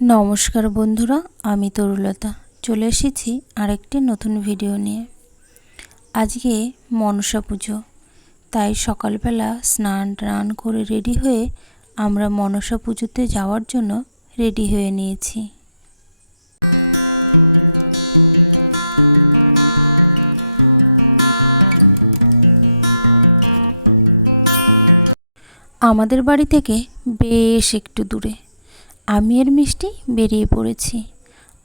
নমস্কার বন্ধুরা, আমি তরুলতা। চলে এসেছি আরেকটি নতুন ভিডিও নিয়ে। আজকে মনসা পুজো। তাই সকালবেলা স্নান টান করে রেডি হয়ে আমরা মনসা পুজোতে যাওয়ার জন্য রেডি হয়ে নিয়েছি। আমাদের বাড়ি থেকে বেশ একটু দূরে। আমি এর মিষ্টি বেরিয়ে পড়েছি।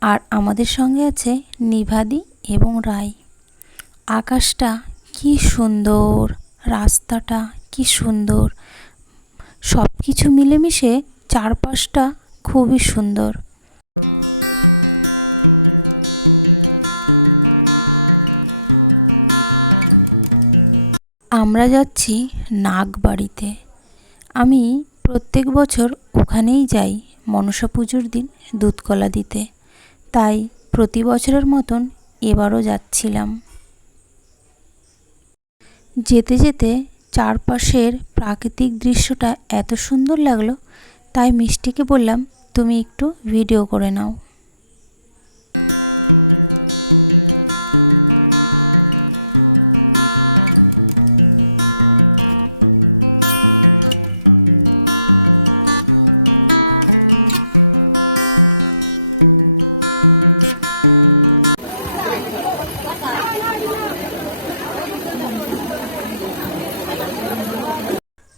আর আমাদের সঙ্গে আছে নিভাদি এবং রাই আকাশটা কি সুন্দর, রাস্তাটা কি সুন্দর। সব কিছু মিলেমিশে চারপাশটা খুবই সুন্দর। আমরা যাচ্ছি নাগবাড়িতে। আমি প্রত্যেক বছর ওখানেই যাই মনসা পুজোর দিন দুধকলা দিতে। তাই প্রতি বছরের মতন এবারও যাচ্ছিলাম। যেতে যেতে চারপাশের প্রাকৃতিক দৃশ্যটা এত সুন্দর লাগল, তাই মিষ্টিকে বললাম, তুমি একটু ভিডিও করে নাও।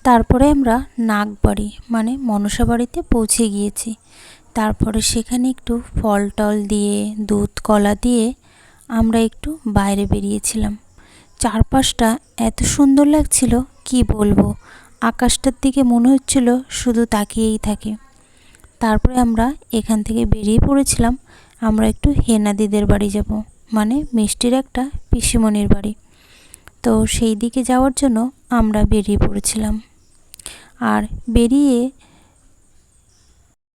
তারপরে আমরা নাগবাড়ি মানে মনসা বাড়িতে পৌঁছে গিয়েছি। তারপরে সেখানে একটু ফল টল দিয়ে, দুধ কলা দিয়ে আমরা একটু বাইরে বেরিয়েছিলাম। চারপাশটা এত সুন্দর লাগছিল, কি বলব? আকাশটার দিকে মনে হচ্ছিল শুধু তাকিয়েই থাকে। তারপরে আমরা এখান থেকে বেরিয়ে পড়েছিলাম, আমরা একটু হেনাদিদের বাড়ি যাব মানে মিষ্টির একটা পিসিমণির বাড়ি। তো সেই দিকে যাওয়ার জন্য আমরা বেরিয়ে পড়েছিলাম। আর বেরিয়ে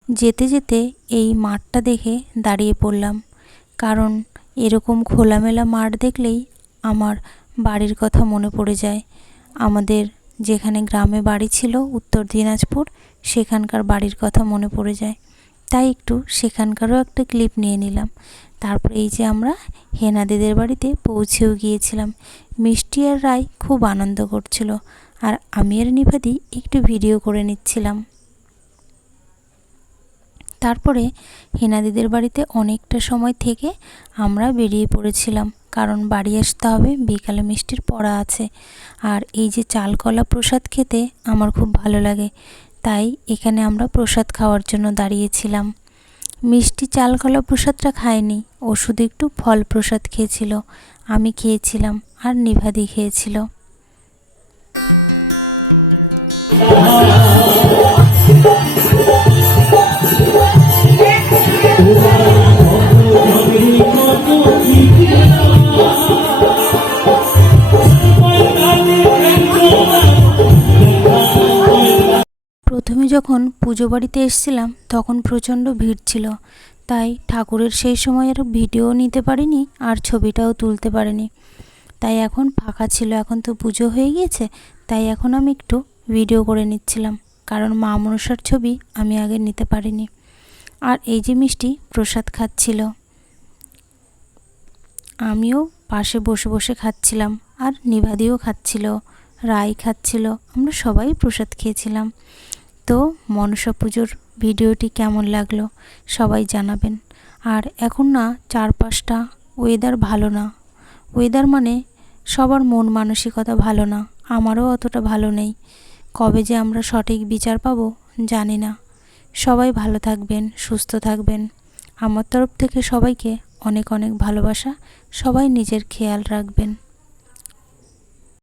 যেতে যেতে এই মাঠটা দেখে দাঁড়িয়ে পড়লাম। কারণ এরকম খোলামেলা মাঠ দেখলেই আমার বাড়ির কথা মনে পড়ে যায়। আমাদের যেখানে গ্রামে বাড়ি ছিল উত্তর দিনাজপুর, সেখানকার বাড়ির কথা মনে পড়ে যায়। তাই একটু সেখানকারও একটা ক্লিপ নিয়ে নিলাম। তারপরে এই যে আমরা হেনাদিদের বাড়িতে পৌঁছেও গিয়েছিলাম। মিষ্টি আর রায় খুব আনন্দ করছিল। আর আমি আর নিভাদি একটু ভিডিও করে নিচ্ছিলাম। তারপরে হেনাদিদের বাড়িতে অনেকটা সময় থেকে আমরা বেরিয়ে পড়েছিলাম, কারণ বাড়ি আসতে হবে, বিকালে মিষ্টির পড়া আছে। আর এই যে চালকলা প্রসাদ খেতে আমার খুব ভালো লাগে, তাই এখানে আমরা প্রসাদ খাওয়ার জন্য দাঁড়িয়েছিলাম। মিষ্টি চালকলা প্রসাদটা খায়নি ও শুধু একটু ফল প্রসাদ খেয়েছিল, আমি খেয়েছিলাম আর নিভাদি খেয়েছিল। প্রথমে যখন পুজো বাড়িতে এসেছিলাম, তখন প্রচণ্ড ভিড় ছিল। তাই ঠাকুরের সেই সময় আর ভিডিও নিতে পারিনি আর ছবিটাও তুলতে পারিনি। তাই এখন ফাঁকা ছিল, এখন তো পুজো হয়ে গিয়েছে, তাই এখন আমি একটু ভিডিও করে নিচ্ছিলাম, কারণ মা মনসার ছবি আমি আগে নিতে পারিনি। আর এই যে মিষ্টি প্রসাদ খাচ্ছিল, আমিও পাশে বসে বসে খাচ্ছিলাম আর নিবাদিও খাচ্ছিল, রাই খাচ্ছিল, আমরা সবাই প্রসাদ খেয়েছিলাম। তো মনসা পুজোর ভিডিওটি কেমন লাগল সবাই জানাবেন। আর এখন না, চারপাশটা ওয়েদার ভালো না। ওয়েদার মানে সবার মন মানসিকতা ভালো না, আমারও অতটা ভালো নেই। কবে যে আমরা সঠিক বিচার পাব, জানি না। সবাই ভালো থাকবেন, সুস্থ থাকবেন। আমার তরফ থেকে সবাইকে অনেক অনেক ভালোবাসা। সবাই নিজের খেয়াল রাখবেন।